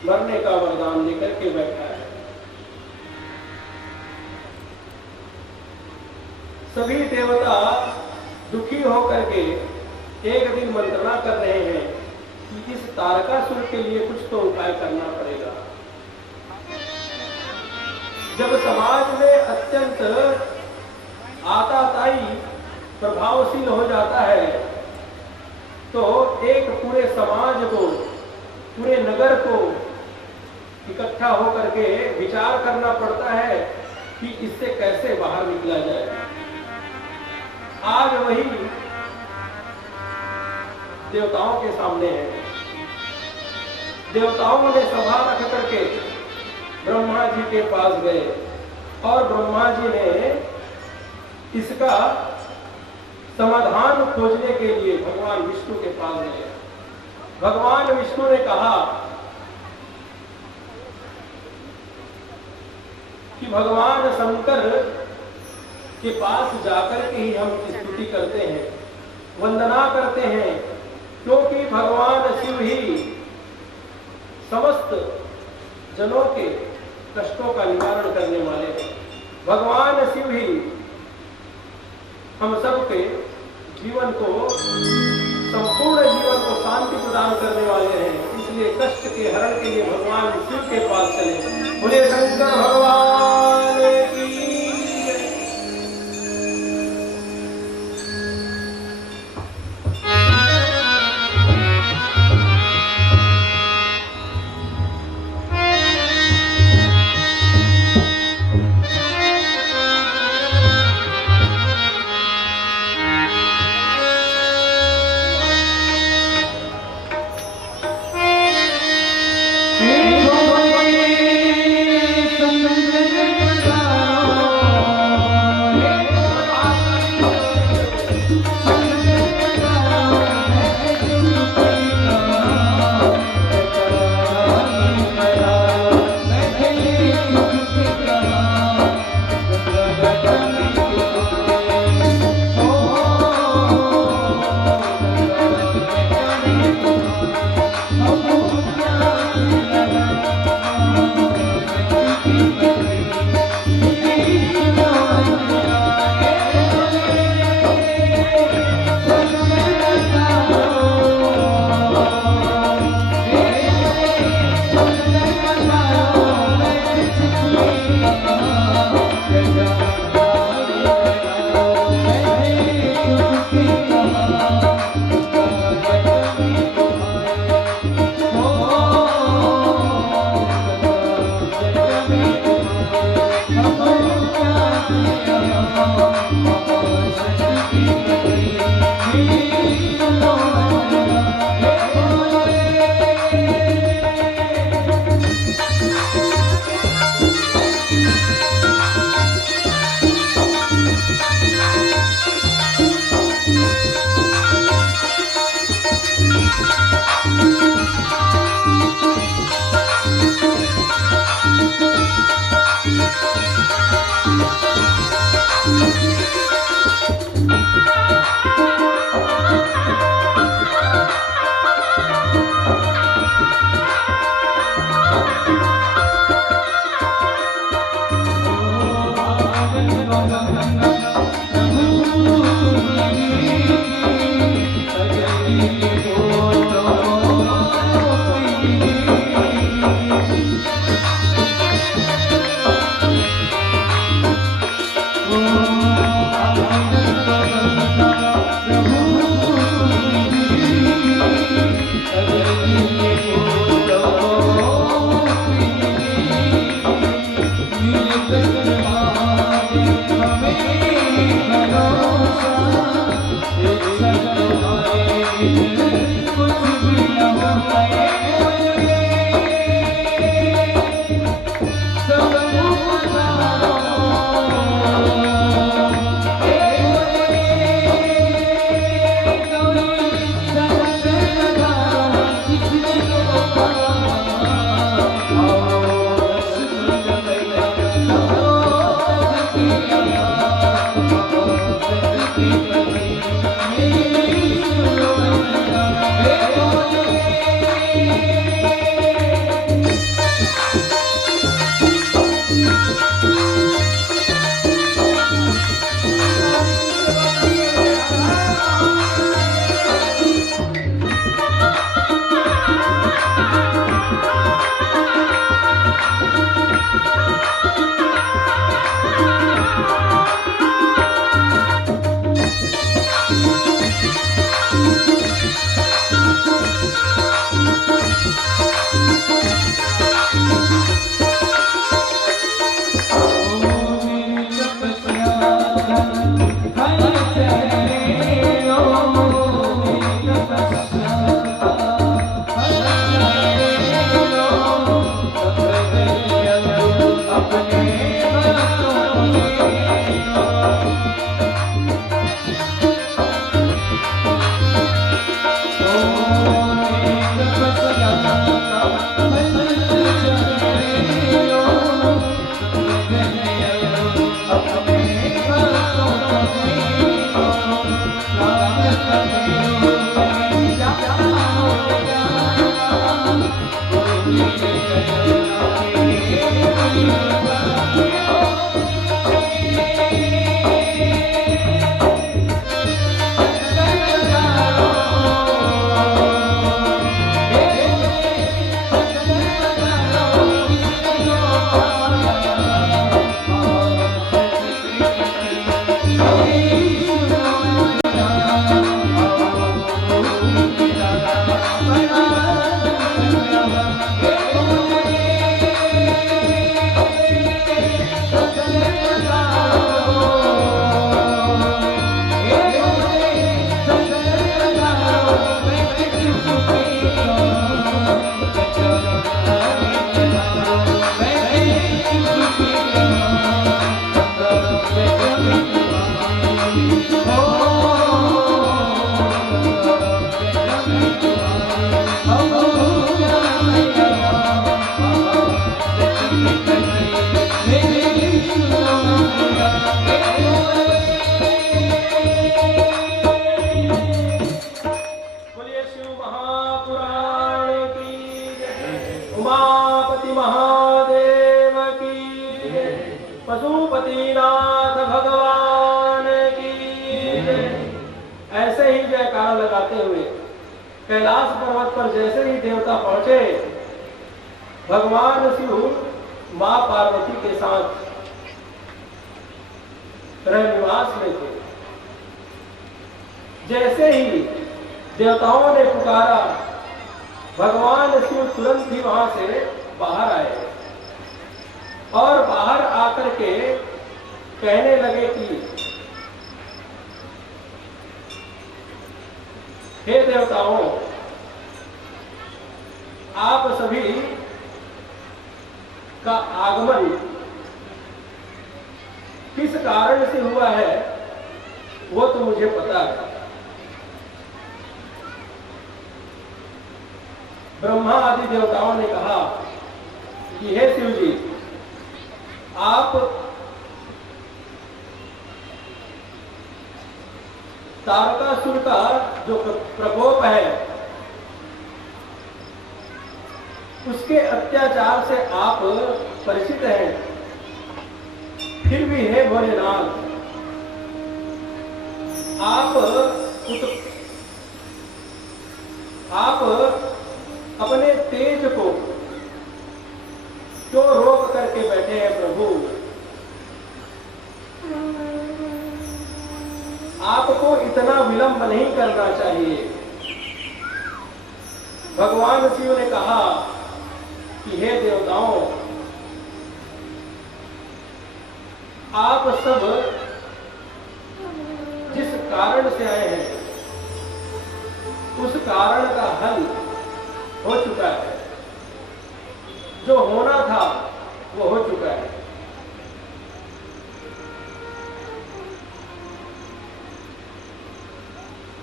मरने का वरदान लेकर के बैठा है। सभी देवता दुखी होकर के एक दिन मंत्रणा कर रहे हैं कि इस तारकासुर के लिए कुछ तो उपाय करना पड़ेगा। जब समाज में अत्यंत आताताई प्रभावशील हो जाता है तो एक पूरे समाज को, पूरे नगर को इकट्ठा होकर के विचार करना पड़ता है कि इससे कैसे बाहर निकला जाए। आज वही देवताओं के सामने है। देवताओं ने सभा रख करके ब्रह्मा जी के पास गए और ब्रह्मा जी ने इसका समाधान खोजने के लिए भगवान विष्णु के पास गए। भगवान विष्णु ने कहा कि भगवान शंकर के पास जाकर के ही हम स्तुति करते हैं, वंदना करते हैं, क्योंकि भगवान शिव ही समस्त जनों के कष्टों का निवारण करने वाले हैं। भगवान शिव ही हम सबके जीवन को, संपूर्ण जीवन को शांति प्रदान करने वाले हैं। इसलिए कष्ट के हरण के लिए भगवान शिव के पास चले। बोले शंकर भगवान की। Thank you. पशुपतिनाथ भगवान की। ऐसे ही जयकारा लगाते हुए कैलाश पर्वत पर जैसे ही देवता पहुंचे, भगवान शिव मां पार्वती के साथ रहनिवास में थे। जैसे ही देवताओं ने पुकारा, भगवान शिव तुरंत ही वहां से बाहर आए और बाहर आकर के कहने लगे कि हे देवताओं, आप सभी का आगमन किस कारण से हुआ है वो तो मुझे पता है। ब्रह्मा आदि देवताओं ने कहा कि हे शिव जी, आप तारकासुर का जो प्रकोप है उसके अत्याचार से आप परिचित हैं, फिर भी हे भोलेनाथ, आप अपने तेज को क्यों रोक करके बैठे हैं प्रभु? आपको इतना विलंब नहीं करना चाहिए। भगवान शिव ने कहा कि हे देवताओं, आप सब जिस कारण से आए हैं उस कारण का हल हो चुका है। जो होना था वो हो चुका है।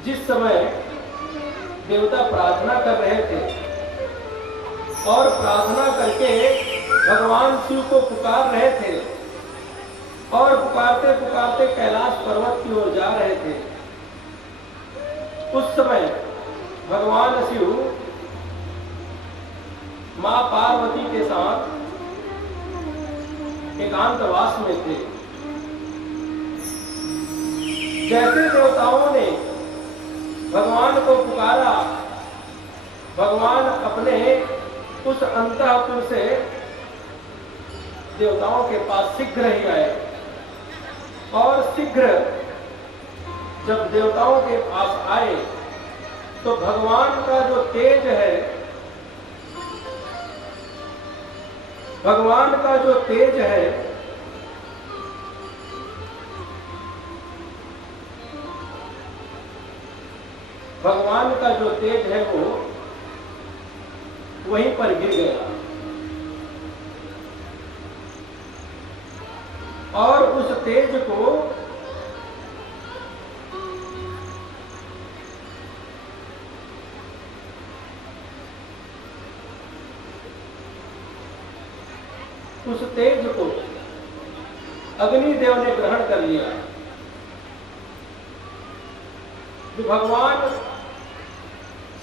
जिस समय देवता प्रार्थना कर रहे थे और प्रार्थना करके भगवान शिव को पुकार रहे थे और पुकारते पुकारते कैलाश पर्वत की ओर जा रहे थे, उस समय भगवान शिव मां पार्वती के साथ एकांतवास में थे। जैसे देवताओं ने भगवान को पुकारा, भगवान अपने उस अंतःपुर से देवताओं के पास शीघ्र ही आए और शीघ्र जब देवताओं के पास आए तो भगवान का जो तेज है, भगवान का जो तेज है भगवान का जो तेज है वो वहीं पर गिर गया और उस तेज को अग्निदेव ने ग्रहण कर लिया। जो भगवान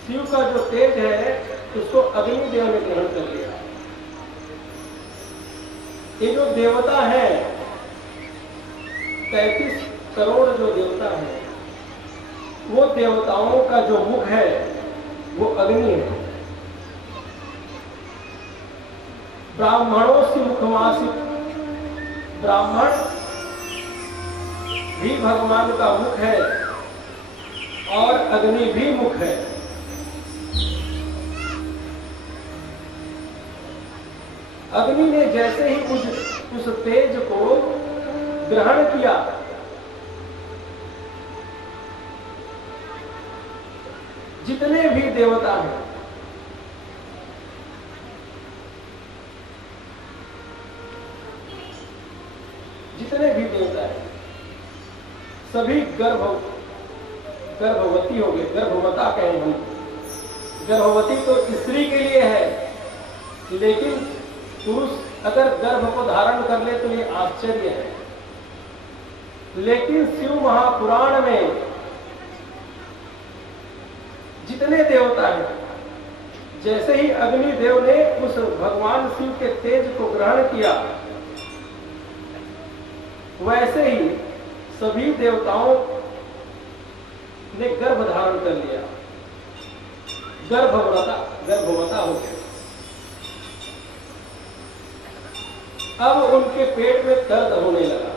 शिव का जो तेज है उसको अग्निदेव ने ग्रहण कर लिया। ये जो देवता है 33 करोड़ जो देवता है, वो देवताओं का जो मुख है वो अग्नि है। ब्राह्मणों से मुखमासित, ब्राह्मण भी भगवान का मुख है और अग्नि भी मुख है। अग्नि ने जैसे ही उस तेज को ग्रहण किया, जितने भी देवता हैं, जितने भी देवता हैं, सभी गर्भवती हो गए। गर्भवता कहें हम, गर्भवती तो स्त्री के लिए है, लेकिन पुरुष अगर गर्भ को धारण कर ले तो ये आश्चर्य है। लेकिन शिव महापुराण में जितने देवता हैं, जैसे ही अग्निदेव ने उस भगवान शिव के तेज को ग्रहण किया, वैसे ही सभी देवताओं ने गर्भ धारण कर लिया, गर्भवता हो गए। अब उनके पेट में दर्द होने लगा,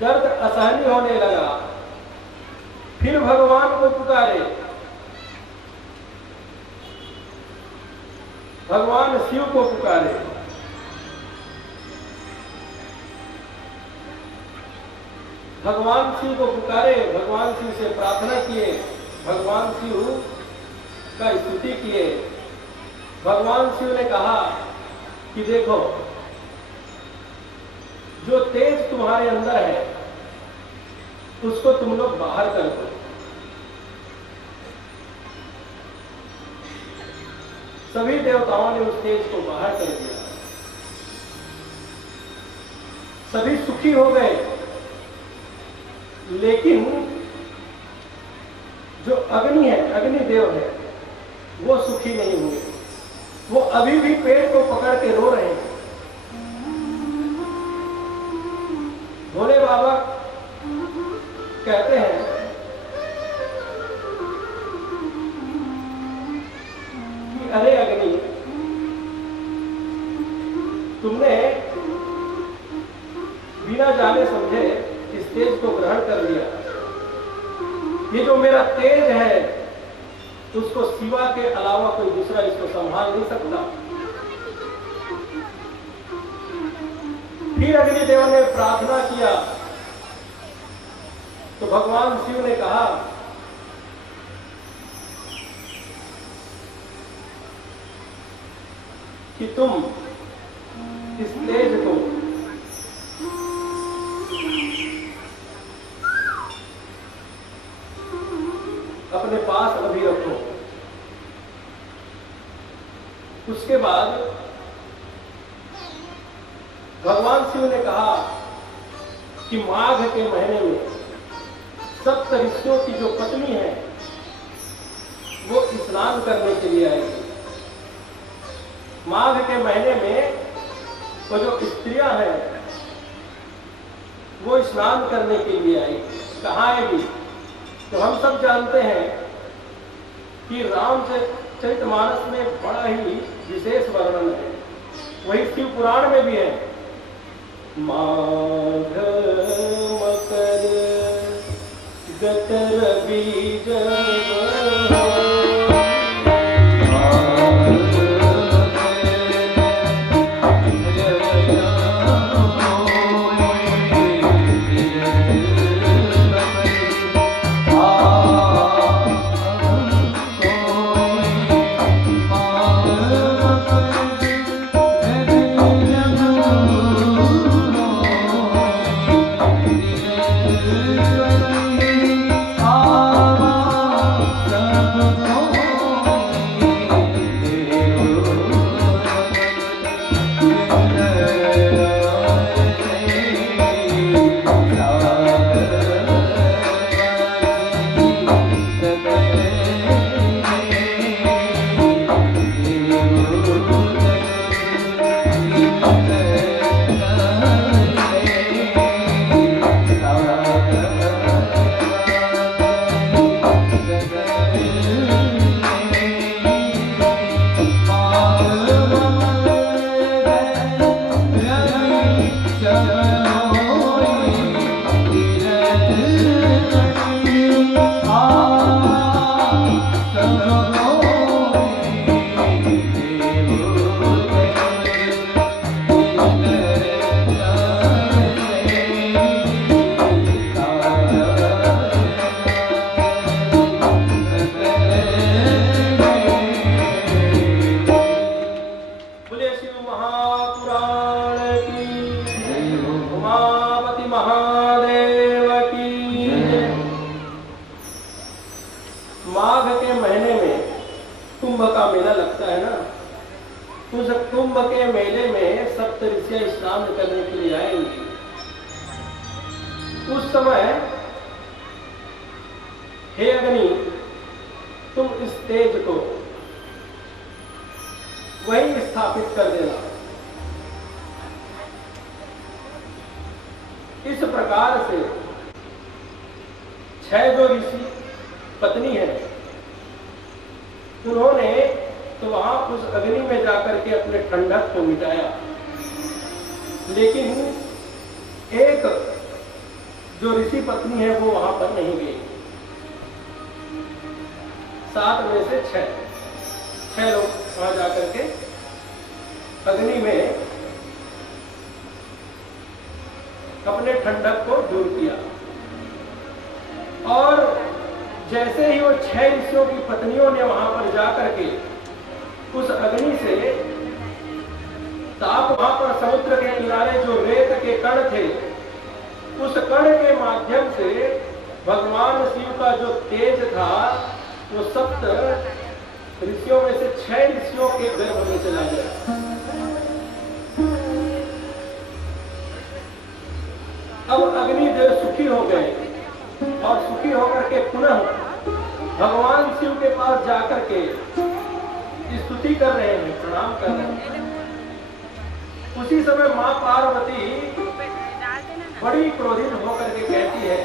दर्द असहनीय होने लगा। फिर भगवान को पुकारे, भगवान शिव को पुकारे। भगवान शिव को पुकारे, भगवान शिव से प्रार्थना किए, भगवान शिव का स्तुति किए। भगवान शिव ने कहा कि देखो, जो तेज तुम्हारे अंदर है उसको तुम लोग बाहर कर दो। सभी देवताओं ने उस तेज को बाहर कर दिया, सभी सुखी हो गए। लेकिन जो अग्नि है, अग्निदेव है, वो सुखी नहीं हुए। वो अभी भी पेड़ को पकड़ के रो रहे हैं। भोले बाबा कहते हैं कि अरे अग्नि, तुमने बिना जाने समझे इस तेज को ग्रहण कर लिया। ये जो मेरा तेज है, उसको शिवा के अलावा कोई दूसरा इसको संभाल नहीं सकता। फिर अग्निदेव ने प्रार्थना किया तो भगवान शिव ने कहा कि तुम इस तेज को अपने पास अभी रखो। उसके बाद भगवान शिव ने कहा कि माघ के महीने में सप्त ऋषियों की जो पत्नी है वो स्नान करने के लिए आएगी। माघ के महीने में वो जो स्त्रियां हैं वो स्नान करने के लिए आएगी। कहाँ आएगी? तो हम सब जानते हैं कि रामचरितमानस में बड़ा ही विशेष वर्णन है, वही शिव पुराण में भी है। माघ मकर गतर बीज उस कुंभ के मेले में सप्तऋषि स्नान करने के लिए आएंगे। उस समय हे अग्नि, तुम इस तेज को वहीं स्थापित कर देना। इस प्रकार से 6 जो ऋषि पत्नी है, उन्होंने तो वहां उस अग्नि में जाकर के अपने ठंडक को मिटाया, लेकिन एक जो ऋषि पत्नी है वो वहां पर नहीं गई। 7 में से 6 लोग वहां जाकर के अग्नि में अपने ठंडक को दूर किया। और जैसे ही वो 6 ऋषियों की पत्नियों ने वहां पर जाकर के उस अग्नि से ताप, वहां पर समुद्र के किनारे जो रेत के कण थे, उस कण के माध्यम से भगवान शिव का जो तेज था वो सप्त ऋषियों में से 6 ऋषियों के गर्भ में चला गया। अब अग्निदेव सुखी हो गए और सुखी होकर के पुनः भगवान शिव के पास जाकर के स्तुति कर रहे हैं, प्रणाम कर रहे हैं। उसी समय मां पार्वती बड़ी क्रोधित होकर के कहती है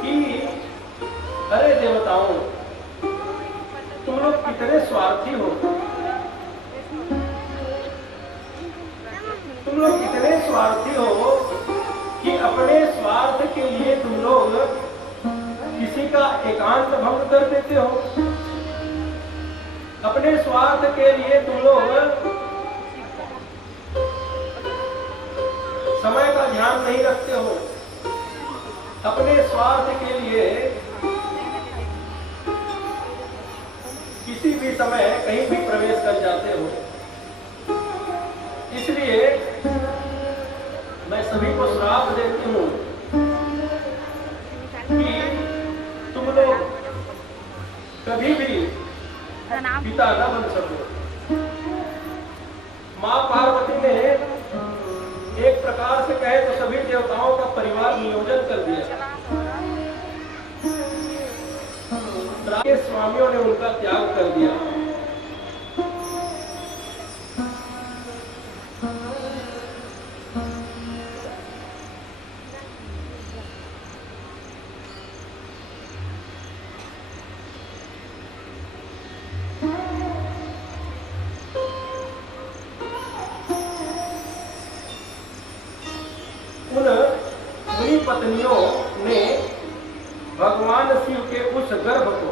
कि अरे देवताओं, तुम लोग कितने स्वार्थी हो, तुम लोग कितने स्वार्थी हो कि अपने स्वार्थ के लिए तुम लोग किसी का एकांत भंग कर देते हो। अपने स्वार्थ के लिए तुम लोग समय का ध्यान नहीं रखते हो। अपने स्वार्थ के लिए किसी भी समय कहीं भी प्रवेश कर जाते हो। इसलिए मैं सभी को श्राप देती हूं कि तुम लोग कभी भी पिता न बन सको। मां पार्वती ने एक प्रकार से कहे तो सभी देवताओं का परिवार नियोजन कर दिया। स्वामियों ने उनका त्याग कर दिया। उन मुनि पत्नियों ने भगवान शिव के उस गर्भ को,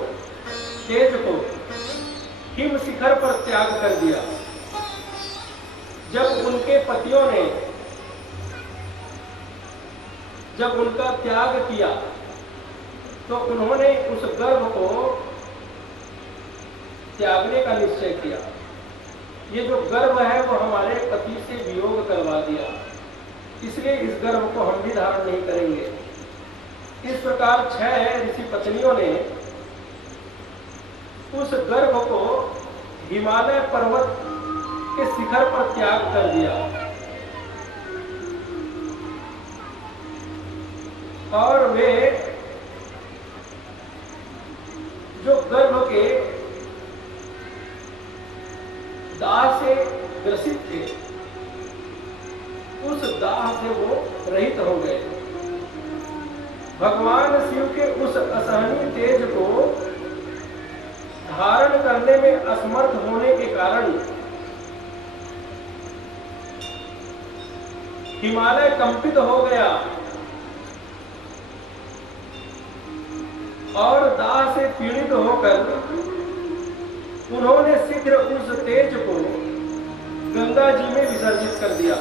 तेज को हिम शिखर पर त्याग कर दिया। जब उनके पतियों ने जब उनका त्याग किया तो उन्होंने उस गर्भ को त्यागने का निश्चय किया। ये जो गर्भ है वो हमारे पति से वियोग करवा दिया, इसलिए इस गर्भ को हम भी धारण नहीं करेंगे। इस प्रकार 6 ऋषि पत्नियों ने उस गर्भ को हिमालय पर्वत के शिखर पर त्याग कर दिया और वे जो गर्भ के दाह से ग्रसित थे, उस दाह से वो रहित हो गए। भगवान शिव के उस असहनीय तेज को धारण करने में असमर्थ होने के कारण हिमालय कंपित हो गया और दाह से पीड़ित होकर उन्होंने शीघ्र उस तेज को गंगा जी में विसर्जित कर दिया।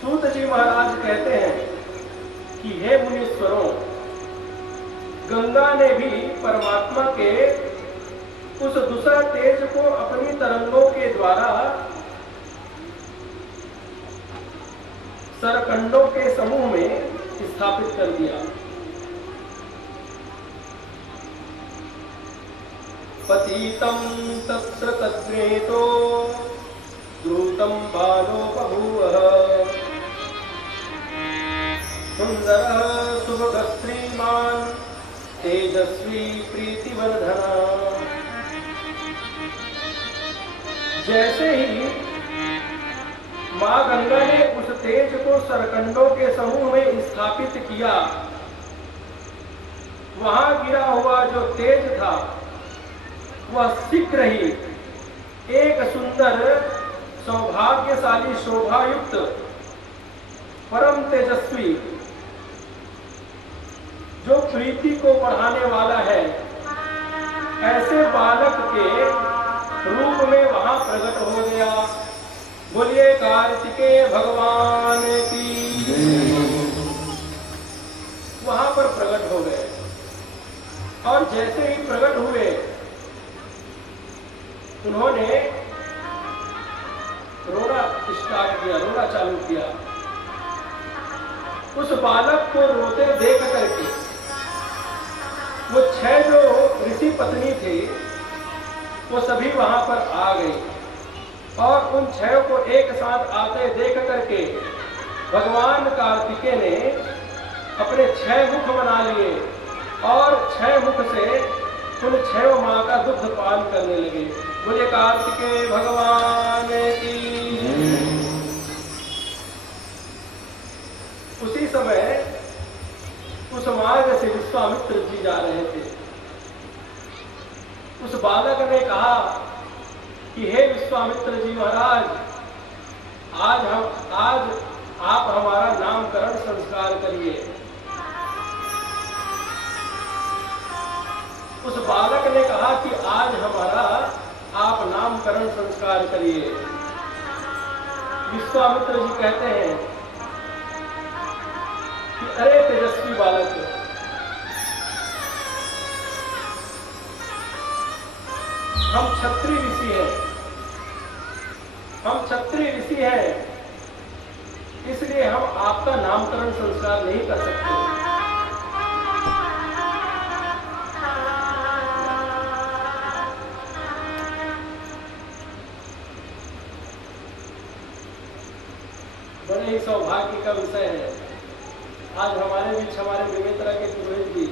सूत जी महाराज कहते हैं कि हे मुनीश्वरों, गंगा ने भी परमात्मा के उस दूसरा तेज को अपनी तरंगों के द्वारा सरकंडों के समूह में स्थापित कर दिया। पतितं तत्र तद्गृहीतो द्रुतं बालो बभूवः सुंदरः सुभगः श्रीमान् तेजस्वी प्रीतिवर्धना। जैसे ही मां गंगा ने उस तेज को सरकंडों के समूह में स्थापित किया, वहां गिरा हुआ जो तेज था वह शीघ्र ही एक सुंदर सौभाग्यशाली शोभायुक्त परम तेजस्वी जो प्रीति को बढ़ाने वाला है ऐसे बालक के रूप में वहां प्रकट हो गया। बोलिए कार्तिकेय भगवान की। वहां पर प्रकट हो गए और जैसे ही प्रकट हुए उन्होंने रोना स्टार्ट किया, रोना चालू किया। उस बालक को रोते देख करके वो 6 जो ऋषि पत्नी थे वो सभी वहां पर आ गई और उन 6 को एक साथ आते देख करके भगवान कार्तिकेय ने अपने 6 मुख बना लिए और 6 मुख से उन 6 मां का दुग्ध पान करने लगे। बोले कार्तिकेय भगवान की। उसी समय उस मार्ग से विश्वामित्र जी जा रहे थे। उस बालक ने कहा कि हे विश्वामित्र जी महाराज, आज आप हमारा नामकरण संस्कार करिए। उस बालक ने कहा कि आज हमारा आप नामकरण संस्कार करिए। विश्वामित्र जी कहते हैं कि अरे तेजस्वी बालक, हम क्षत्रिय ऋषि हैं, इसलिए हम आपका नामकरण संस्कार नहीं कर सकते। बड़े ही सौभाग्य का विषय है आज हमारे बीच हमारे बेमेतरा के पुरोहित जी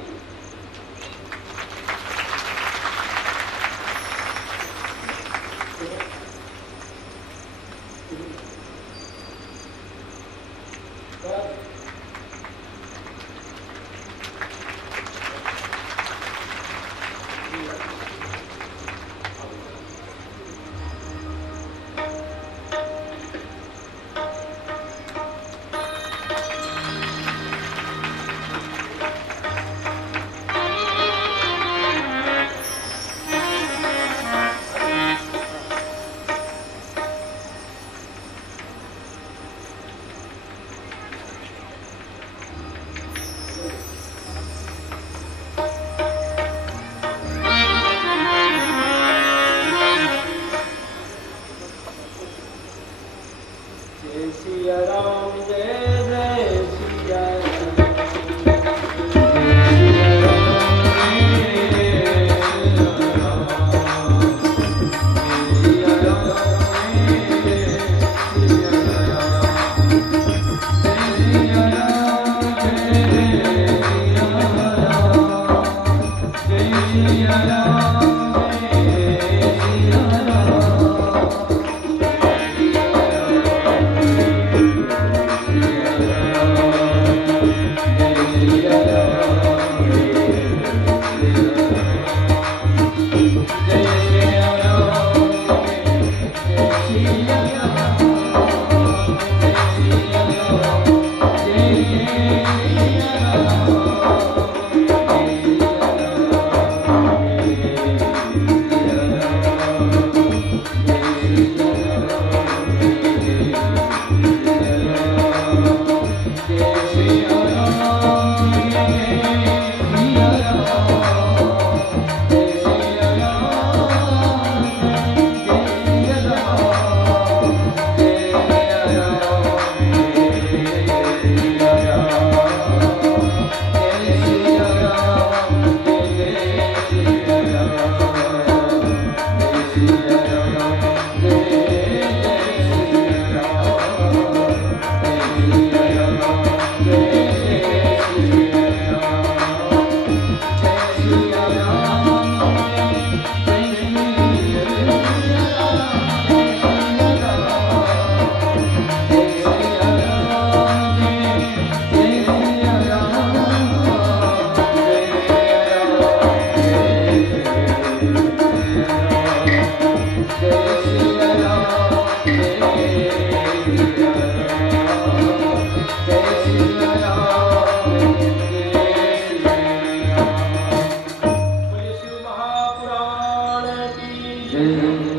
जय